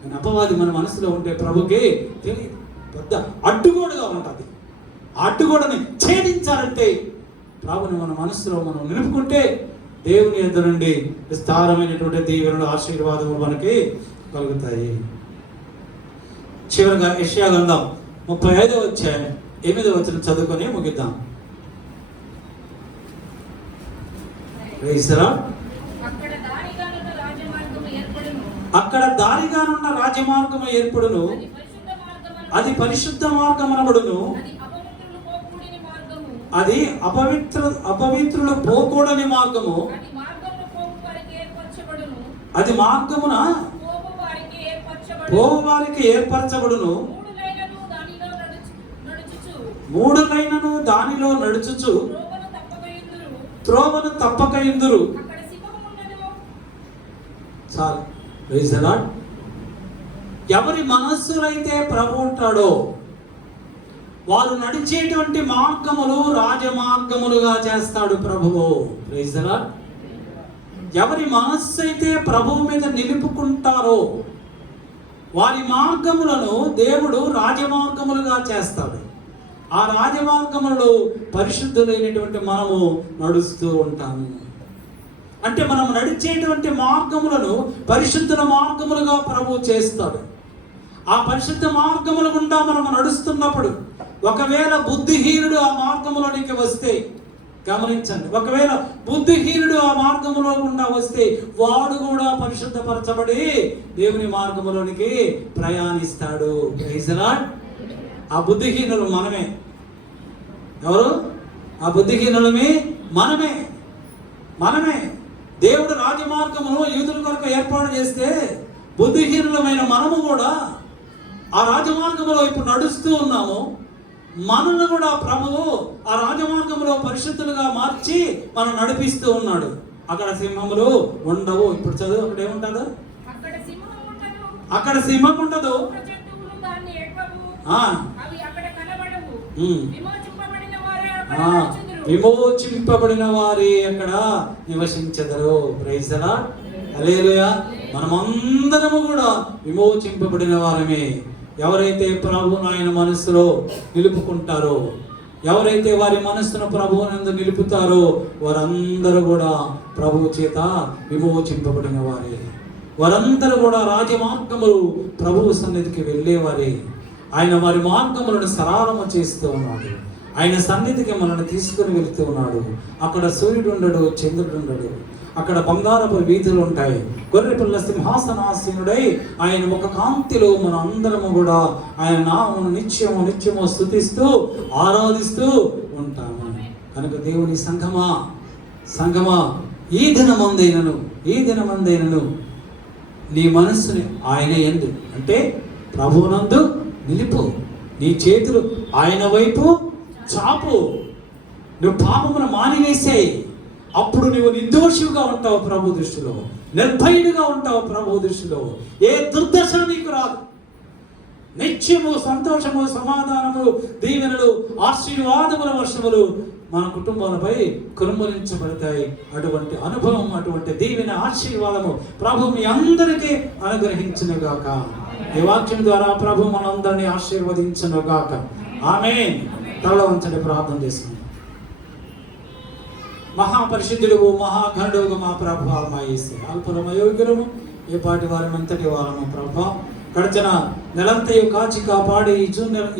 కానీ అపవాది మన మనసులో ఉంటే ప్రభుకి తెలియదు. పెద్ద అడ్డుగోడుగా ఉంటుంది. ఆ అడ్డుగోడని ఛేదించాలంటే ప్రభుని మన మనసులో మనం నిలుపుకుంటే దేవుని యొద్ద నుండి విస్తారమైనటువంటి దీవెనలు, ఆశీర్వాదములు మనకి కలుగుతాయి. చివరిగా యెషయా గ్రంథం 35వ అధ్యాయం 8వ వచనం చదువుకొని ముగిద్దాం. అక్కడ దారిగానున్న రాజమార్గము ఏర్పడును, అది పరిశుద్ధ మార్గమనబడును, అది అపవిత్రులు పోకూడని మార్గము, అది మార్గమున పోవు వారికి ఏర్పరచబడును. 3 లైనను దానిలో నడుచుచు త్రోవను తప్పక ఇందురు. చాలు. Praise the Lord. ఎవరి మనస్సులైతే ప్రభు ఉంటాడో వారు నడిచేటువంటి మార్గములు రాజమార్గములుగా చేస్తాడు ప్రభువు. Praise the Lord. ఎవరి మనస్సు అయితే ప్రభువు మీద నిలుపుకుంటారో వారి మార్గములను దేవుడు రాజమార్గములుగా చేస్తాడు. ఆ రాజమార్గములలో పరిశుద్ధులైనటువంటి మనము నడుస్తూ ఉంటాము. అంటే మనం నడిచేటువంటి మార్గములను పరిశుద్ధుల మార్గములుగా ప్రభువు చేస్తాడు. ఆ పరిశుద్ధ మార్గముల గుండా మనం నడుస్తున్నప్పుడు ఒకవేళ బుద్ధిహీనుడు ఆ మార్గములోనికి వస్తే, గమనించండి, ఒకవేళ బుద్ధిహీనుడు ఆ మార్గములో గుండా వస్తే వాడు కూడా పరిశుద్ధపరచబడి దేవుని మార్గములోనికి ప్రయాణిస్తాడు. Praise the Lord. ఆ బుద్ధిహీనులు మనమే. ఎవరు? ఆ బుద్ధిహీనులమే మనమే. దేవుడు రాజమార్గమును యూదుల కొరకు ఏర్పాటు చేస్తే బుద్ధిహీనులమైన మనము కూడా ఆ రాజమార్గంలో ఇప్పుడు నడుస్తూ ఉన్నాము. మనల్ని కూడా ప్రభువు ఆ రాజమార్గంలో పరిశుద్ధులుగా మార్చి మనం నడిపిస్తూ ఉన్నాడు. అక్కడ సింహములు ఉండవు. ఇప్పుడు చదువు, అక్కడ ఏముంటదు? అక్కడ సింహం ఉండదు. విమోచింపబడిన వారే అక్కడ నివసించెదరు. Praise the Lord. హల్లెలూయా. మనమందరము కూడా విమోచింపబడిన వారమే. ఎవరైతే ప్రభువును ఆయన మనస్సులో నిలుపుకుంటారో, ఎవరైతే వారి మనస్సును ప్రభువునందు నిలుపుతారో వారందరూ కూడా ప్రభువు చేత విమోచింపబడిన వారే. వారందరూ కూడా రాజమార్గములు ప్రభువు సన్నిధికి వెళ్ళేవారే. ఆయన వారి మార్గములను సరళము చేస్తూ ఉన్నాడు. ఆయన సన్నిధికి మనల్ని తీసుకుని వెళుతూ ఉన్నాడు. అక్కడ సూర్యుడు ఉండడు, చంద్రుడు ఉండడు. అక్కడ బంగారపు వీధులు ఉంటాయి. గొర్రెపిల్ల సింహాసనాసీనుడై ఆయన ఒక కాంతిలో మన అందరము కూడా ఆయన నామమును నిత్యము స్తుతిస్తూ ఆరాధిస్తూ ఉంటాము. కనుక దేవుని సంఘమా ఈ దినమందైనను నీ మనస్సుని ఆయన యందు, అంటే ప్రభువునందు నిలుపు. నీ చేతులు ఆయన వైపు చాపు. నువ్వు పాపమును మానివేసేయి. అప్పుడు నువ్వు నిర్దోషిగా ఉంటావు ప్రభు దృష్టిలో, నిర్భయుడిగా ఉంటావు ప్రభు దృష్టిలో. ఏ దుర్దశ నీకు రాదు. నిత్యము సంతోషము, సమాధానము, దీవెనలు, ఆశీర్వాదముల వర్షములు మన కుటుంబాలపై కురుమరించబడతాయి. అటువంటి అనుభవం, అటువంటి దీవెన, ఆశీర్వాదము ప్రభు మీ అందరికీ అనుగ్రహించునుగాక. ఈ వాక్యం ద్వారా ప్రభు మనందరినీ ఆశీర్వదించునుగాక. ఆమేన్. తల వంచండి, ప్రార్థన చేస్తున్నాం. మహాపరిశుద్ధుడు, మహాగణుడు మా ప్రభు, మా యేసు అల్పరమయోగ్యులము, ఏ పాటి వారం ఎంతటి వారము ప్రభు. గడిచిన నెలంతయు కాచి కాపాడి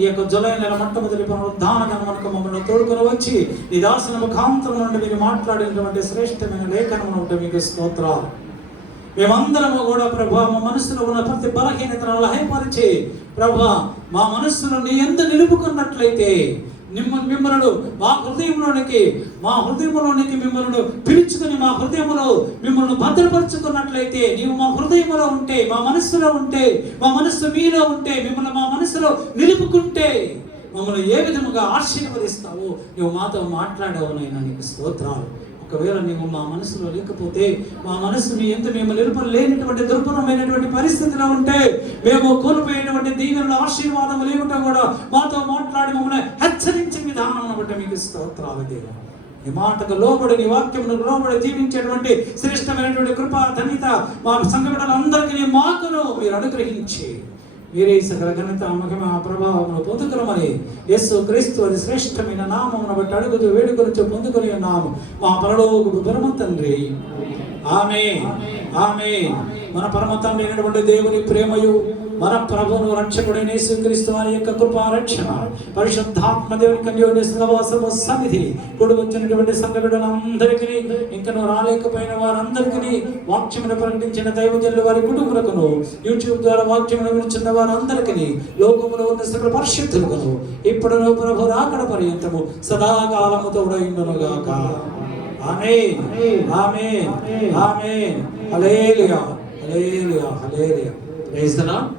ఈ యొక్క జులై నెల మొట్టమొదటి పునరుద్ధాన మనకు మమ్మల్ని తోడుకొని వచ్చి ఈ దాసుల ముఖాంతరం నుండి మీరు మాట్లాడినటువంటి శ్రేష్టమైన లేఖనము ఉంటే మీకు స్తోత్రాలు. మేమందరము కూడా ప్రభు మా మనస్సులో ఉన్న ప్రతి బలహీనతను లయపరిచి ప్రభు మా మనస్సును నీ యందు నిలుపుకున్నట్లయితే మిమ్మల్ని మా హృదయంలోనికి మిమ్మల్ని పిలుచుకుని మా హృదయంలో మిమ్మల్ని భద్రపరుచుకున్నట్లయితే, నీవు మా హృదయంలో ఉంటే, మా మనస్సులో ఉంటే, మా మనస్సు మీలో ఉంటే, మిమ్మల్ని మా మనస్సులో నిలుపుకుంటే మమ్మల్ని ఏ విధముగా ఆశీర్వదిస్తావో నువ్వు మాతో మాట్లాడావు నాయనా, నీకు స్తోత్రాలు. ఒకవేళ నీవు మా మనసులో లేకపోతే, మా మనసుని ఎంత మేము నిలుపలేనటువంటి దుర్భరమైనటువంటి పరిస్థితిలో ఉంటే, మేము కోల్పోయినటువంటి దీవెనల ఆశీర్వాదములు ఏమిటో కూడా మాతో మాట్లాడి మమ్మల్ని హెచ్చరించే విధానం బట్టి మీకు స్తోత్రాలు దేవా. నీ మాటకు లోబడి, నీ వాక్యమును లోబడి జీవించేటువంటి శ్రేష్టమైనటువంటి కృపా ధన్యత మా సంఘ బిడ్డలందరికీ మాకును మీరు అనుగ్రహించి మీరే సకల ఘనత, మహిమ, ప్రభావమును పొందుకురమని యేసు క్రీస్తు అది శ్రేష్టమైన నామమును బట్టి అడుగుతూ వేడుకొనుచు పొందుకొని ఉన్నాము మా పరలోకపు పరమ తండ్రి. ఆమేన్. ఆమేన్. మన పరమ తండ్రి అయినటువంటి దేవుని ప్రేమయు, మన ప్రభువును రక్షకుడైన యేసుక్రీస్తు వారి యొక్క కృపా రక్షణ, పరిశుద్ధాత్మ దేవుని కన్యోని సహవాసము సన్నిధి కూడి వచ్చినటువంటి సంఘ బిడ్డలందరికీ, ఇంకను రాలేకపోయిన వారందరికీ, వాక్యమును ప్రకటించిన దైవజనులు వారి కుటుంబములకును, యూట్యూబ్ ద్వారా వాక్యమును వినిచున్న వారందరికీ, లోకములో ఉన్న సకల పరిశుద్ధులకును ఇప్పుడును ప్రభు రాకడ పర్యంతము సదాకాలము తోడైండునుగాక. ఆమేన్. ఆమేన్. ఆమేన్. హల్లెలూయా. హల్లెలూయా. హల్లెలూయా. Praise the lord.